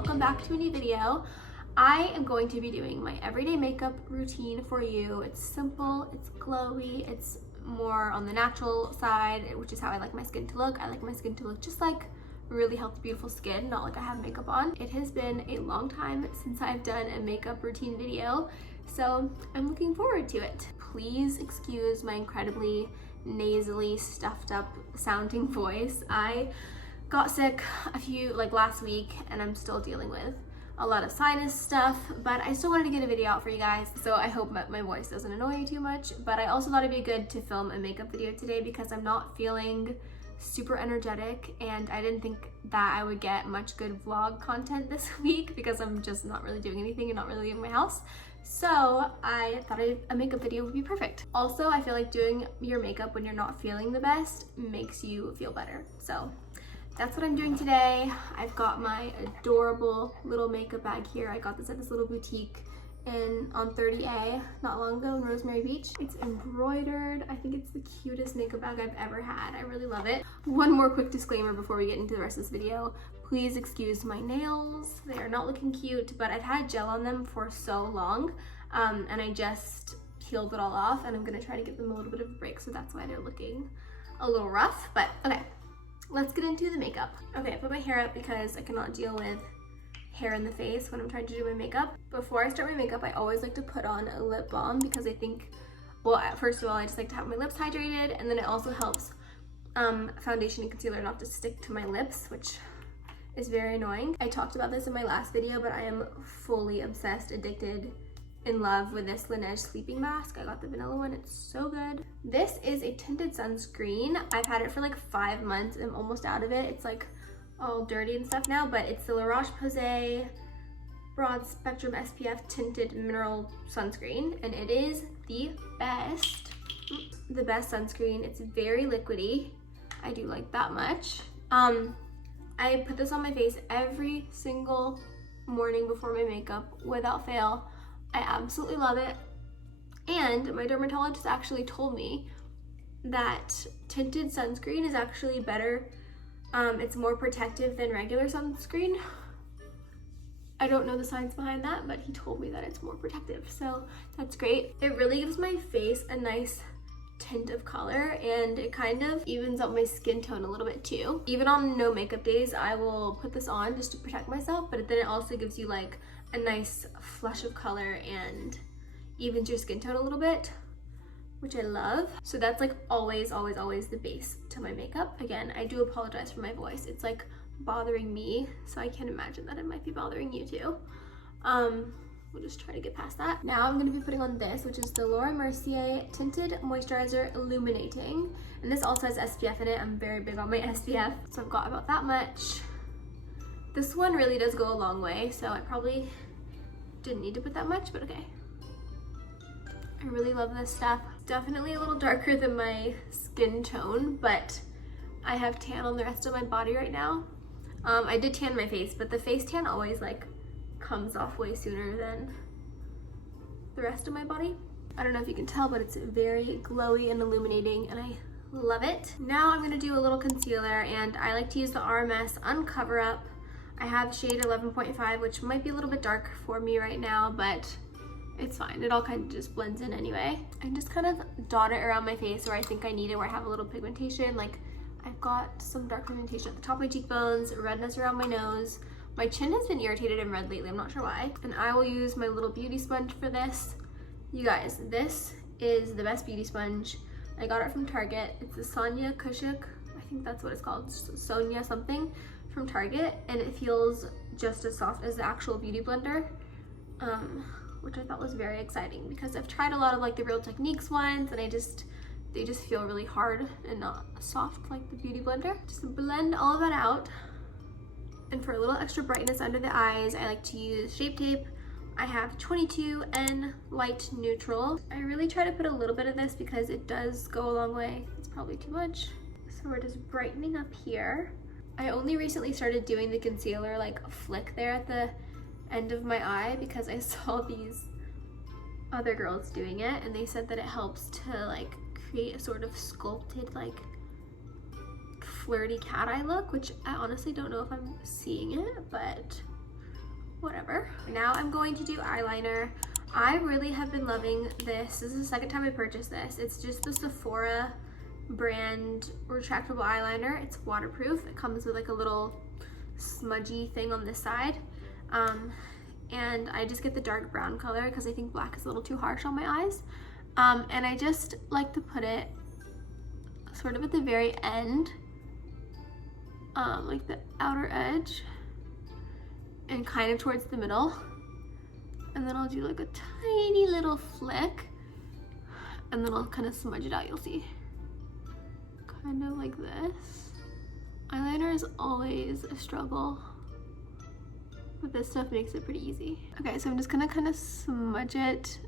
welcome back to a new video. I am going to be doing my everyday makeup routine for you. It's simple, it's glowy, it's more on the natural side, which is how I like my skin to look. I like my skin to look just like really healthy, beautiful skin, not like I have makeup on. It has been a long time since I've done a makeup routine video, so I'm looking forward to it. Please excuse my incredibly nasally, stuffed up sounding voice. I got sick last week, and I'm still dealing with a lot of sinus stuff, but I still wanted to get a video out for you guys, so I hope my voice doesn't annoy you too much. But I also thought it'd be good to film a makeup video today because I'm not feeling super energetic, and I didn't think that I would get much good vlog content this week because I'm just not really doing anything and not really leaving my house. So I thought a makeup video would be perfect. Also, I feel like doing your makeup when you're not feeling the best makes you feel better. So that's what I'm doing today. I've got my adorable little makeup bag here. I got this at this little boutique on 30A not long ago in Rosemary Beach. It's embroidered. I think it's the cutest makeup bag I've ever had. I really love it. One more quick disclaimer before we get into the rest of this video. Please excuse my nails. They are not looking cute, but I've had gel on them for so long, and I just peeled it all off, and I'm gonna try to give them a little bit of a break, so that's why they're looking a little rough. But okay, let's get into the makeup. Okay, I put my hair up because I cannot deal with hair in the face when I'm trying to do my makeup. Before I start my makeup, I always like to put on a lip balm because I think, well, first of all, I just like to have my lips hydrated, and then it also helps foundation and concealer not to stick to my lips, which is very annoying. I talked about this in my last video, but I am fully obsessed, addicted, in love with this Laneige sleeping mask. I got the vanilla one, it's so good. This is a tinted sunscreen. I've had it for like 5 months. I'm almost out of it. It's like all dirty and stuff now, but it's the La Roche-Posay Broad Spectrum SPF Tinted Mineral Sunscreen, and it is the best sunscreen. It's very liquidy. I do like that much. I put this on my face every single morning before my makeup without fail. I absolutely love it. And my dermatologist actually told me that tinted sunscreen is actually better. It's more protective than regular sunscreen. I don't know the science behind that, but he told me that it's more protective, so that's great. It really gives my face a nice tint of color, and it kind of evens out my skin tone a little bit too. Even on no makeup days, I will put this on just to protect myself, but then it also gives you like a nice flush of color and evens your skin tone a little bit, which I love. So that's like always the base to my makeup. Again, I do apologize for my voice. It's like bothering me, so I can't imagine that it might be bothering you too. We'll just try to get past that. Now I'm gonna be putting on this, which is the MERCIER Tinted Moisturizer Illuminating. And this also has SPF in it. I'm very big on my SPF, so I've got about that much. This one really does go a long way, so I probably didn't need to put that much, but okay. I really love this stuff. Definitely a little darker than my skin tone, but I have tan on the rest of my body right now. I did tan my face, but the face tan always like comes off way sooner than the rest of my body. I don't know if you can tell, but it's very glowy and illuminating, and I love it. Now I'm gonna do a little concealer, and I like to use the RMS Uncover Up. I have shade 11.5, which might be a little bit dark for me right now, but it's fine. It all kind of just blends in anyway. I just kind of dot it around my face where I think I need it, where I have a little pigmentation. Like I've got some dark pigmentation at the top of my cheekbones, redness around my nose. My chin has been irritated and red lately, I'm not sure why. And I will use my little beauty sponge for this. You guys, this is the best beauty sponge. I got it from Target. It's the Sonia Kushik, I think that's what it's called, Sonia something, from Target, and it feels just as soft as the actual beauty blender, which I thought was very exciting because I've tried a lot of like the Real Techniques ones, and they just feel really hard and not soft like the beauty blender. Just blend all of that out. And for a little extra brightness under the eyes, I like to use Shape Tape. I have 22N Light Neutral. I really try to put a little bit of this because it does go a long way. It's probably too much. So we're just brightening up here. I only recently started doing the concealer like flick there at the end of my eye because I saw these other girls doing it, and they said that it helps to like create a sort of sculpted like flirty cat eye look, which I honestly don't know if I'm seeing it, but whatever. Now I'm going to do eyeliner. I really have been loving this. This is the second time I purchased this. It's just the Sephora brand retractable eyeliner. It's waterproof. It comes with like a little smudgy thing on this side. And I just get the dark brown color because I think black is a little too harsh on my eyes. And I just like to put it sort of at the very end, like the outer edge, and kind of towards the middle. And then I'll do like a tiny little flick, and then I'll kind of smudge it out, you'll see. Kind of like this. Eyeliner is always a struggle, but this stuff makes it pretty easy. Okay, so I'm just gonna kind of smudge it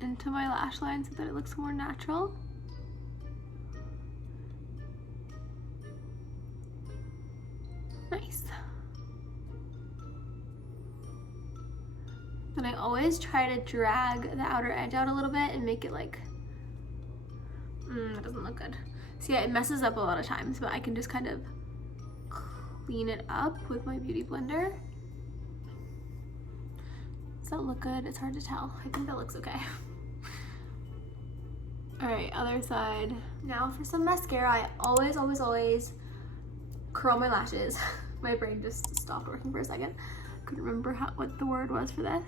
into my lash line so that it looks more natural. Nice. Then I always try to drag the outer edge out a little bit and make it like, that doesn't look good. So yeah, it messes up a lot of times, but I can just kind of clean it up with my beauty blender. Does that look good? It's hard to tell. I think that looks okay. All right, other side. Now for some mascara, I always curl my lashes. My brain just stopped working for a second. Couldn't remember what the word was for this.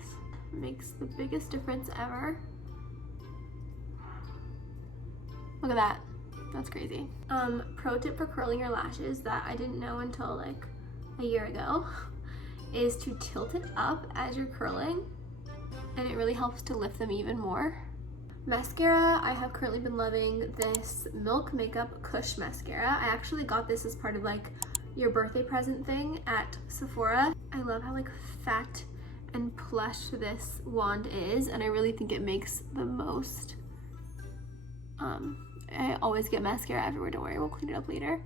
It makes the biggest difference ever. Look at that. That's crazy. Pro tip for curling your lashes that I didn't know until like a year ago is to tilt it up as you're curling, and it really helps to lift them even more. Mascara, I have currently been loving this Milk Makeup Kush Mascara. I actually got this as part of like your birthday present thing at Sephora. I love how like fat and plush this wand is, and I really think it makes the most. I always get mascara everywhere, don't worry, we'll clean it up later.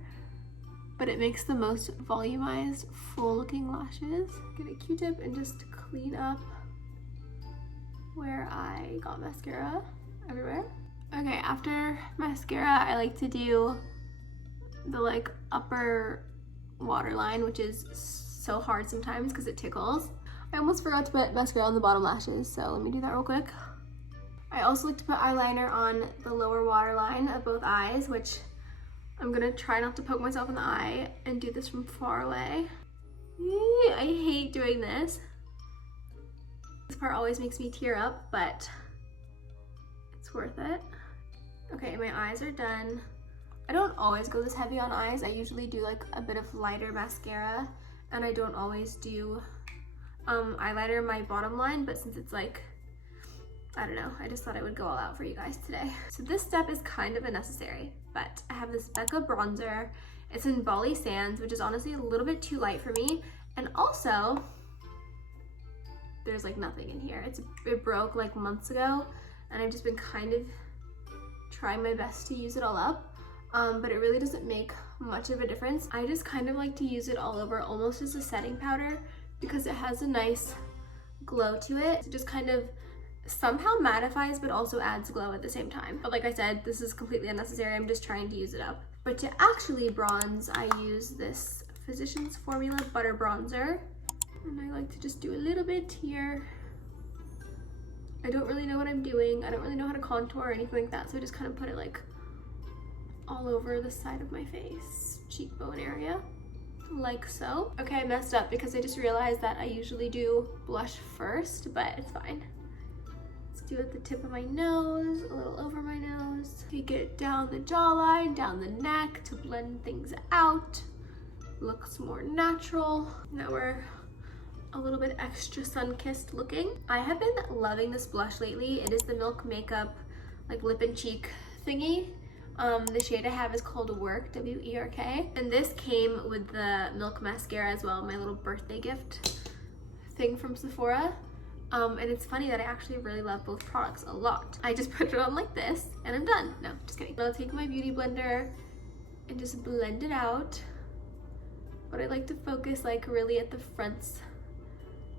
But it makes the most volumized, full looking lashes. Get a Q-tip and just clean up where I got mascara everywhere. Okay, after mascara, I like to do the like upper waterline, which is so hard sometimes because it tickles. I almost forgot to put mascara on the bottom lashes, so let me do that real quick. I also like to put eyeliner on the lower waterline of both eyes, which I'm gonna try not to poke myself in the eye and do this from far away. I hate doing this. This part always makes me tear up, but it's worth it. Okay, my eyes are done. I don't always go this heavy on eyes. I usually do like a bit of lighter mascara, and I don't always do eyeliner in my bottom line, but since it's like, I don't know, I just thought I would go all out for you guys today. So this step is kind of unnecessary, but I have this BECCA bronzer. It's in Bali Sands, which is honestly a little bit too light for me. And also, there's like nothing in here. It broke like months ago, and I've just been kind of trying my best to use it all up, but it really doesn't make much of a difference. I just kind of like to use it all over almost as a setting powder because it has a nice glow to it. It just kind of somehow mattifies but also adds glow at the same time. But like I said, this is completely unnecessary. I'm just trying to use it up. But to actually bronze, I use this Physicians Formula Butter Bronzer, and I like to just do a little bit here. I don't really know what I'm doing. I don't really know how to contour or anything like that, so I just kind of put it like all over the side of my face, cheekbone area, like so. Okay, I messed up because I just realized that I usually do blush first, but it's fine. Let's do it at the tip of my nose, a little over my nose. Take it down the jawline, down the neck to blend things out. Looks more natural. Now we're a little bit extra sun-kissed looking. I have been loving this blush lately. It is the Milk Makeup like lip and cheek thingy. The shade I have is called Work, W-E-R-K. And this came with the Milk mascara as well, my little birthday gift thing from Sephora. And it's funny that I actually really love both products a lot. I just put it on like this and I'm done. No, just kidding. I'll take my beauty blender and just blend it out. But I like to focus like really at the fronts,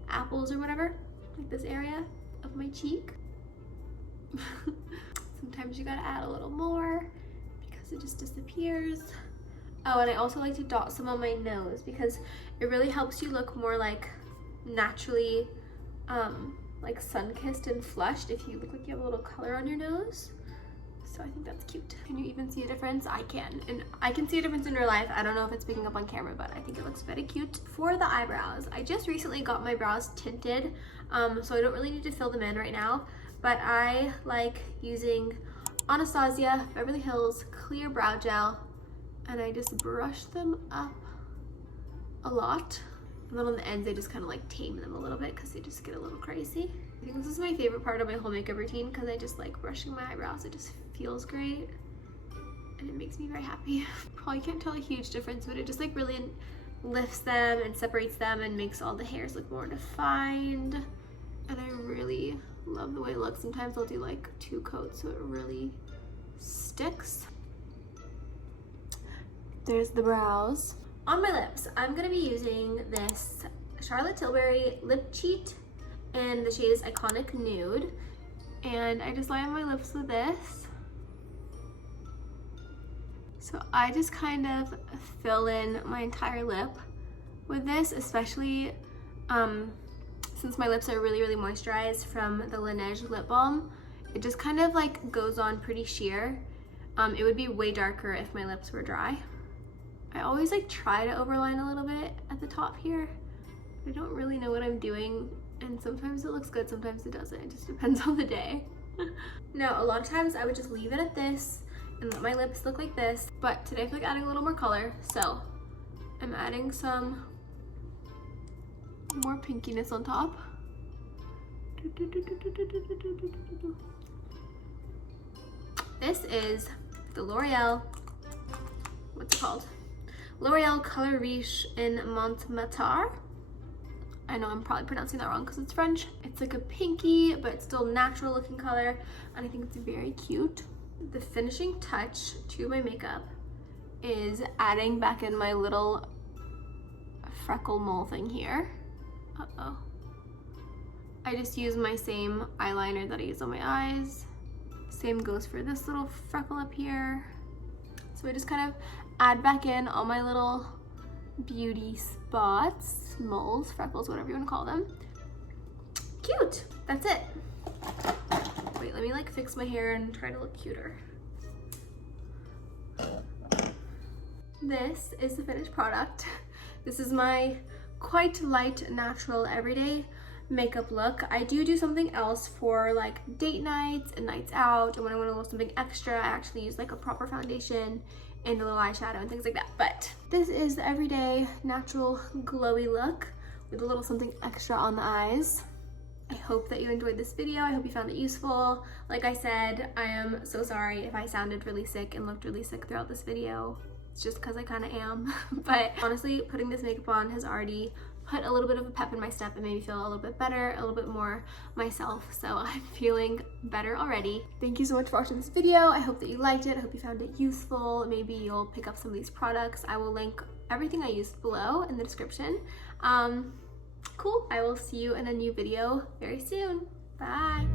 apples or whatever, like this area of my cheek. Sometimes you gotta add a little more because it just disappears. Oh, and I also like to dot some on my nose because it really helps you look more like naturally like sun-kissed and flushed if you look like you have a little color on your nose. So I think that's cute. Can you even see a difference? I can, and I can see a difference in real life. I don't know if it's picking up on camera, but I think it looks very cute. For the eyebrows, I just recently got my brows tinted, so I don't really need to fill them in right now, but I like using Anastasia Beverly Hills Clear Brow Gel, and I just brush them up a lot. And then on the ends, I just kind of like tame them a little bit because they just get a little crazy. I think this is my favorite part of my whole makeup routine because I just like brushing my eyebrows. It just feels great and it makes me very happy. Probably can't tell a huge difference, but it just like really lifts them and separates them and makes all the hairs look more defined. And I really love the way it looks. Sometimes I'll do like 2 coats so it really sticks. There's the brows. On my lips, I'm gonna be using this Charlotte Tilbury Lip Cheat, and the shade is Iconic Nude. And I just line my lips with this. So I just kind of fill in my entire lip with this, especially since my lips are really, really moisturized from the Laneige lip balm. It just kind of like goes on pretty sheer. It would be way darker if my lips were dry. I always like try to overline a little bit at the top here. I don't really know what I'm doing, and sometimes it looks good, sometimes it doesn't. It just depends on the day. Now, a lot of times I would just leave it at this and let my lips look like this, but today I feel like adding a little more color, so I'm adding some more pinkiness on top. This is the L'Oreal, what's it called? L'Oreal Color Riche in Montmartre. I know I'm probably pronouncing that wrong because it's French. It's like a pinky, but still natural looking color, and I think it's very cute. The finishing touch to my makeup is adding back in my little freckle mole thing here. Uh-oh. I just use my same eyeliner that I use on my eyes. Same goes for this little freckle up here. So I just kind of add back in all my little beauty spots, moles, freckles, whatever you want to call them. Cute. That's it. Wait, let me like fix my hair and try to look cuter. This is the finished product. This is my quite light, natural, everyday makeup look. I do something else for like date nights and nights out, and when I want to look something extra, I actually use like a proper foundation and a little eyeshadow and things like that. But this is the everyday natural glowy look with a little something extra on the eyes. I hope that you enjoyed this video. I hope you found it useful. Like I said, I am so sorry if I sounded really sick and looked really sick throughout this video. It's just because I kind of am. But honestly, putting this makeup on has already put a little bit of a pep in my step and made me feel a little bit better, a little bit more myself. So I'm feeling better already. Thank you so much for watching this video. I hope that you liked it. I hope you found it useful. Maybe you'll pick up some of these products. I will link everything I used below in the description. Cool. I will see you in a new video very soon. Bye.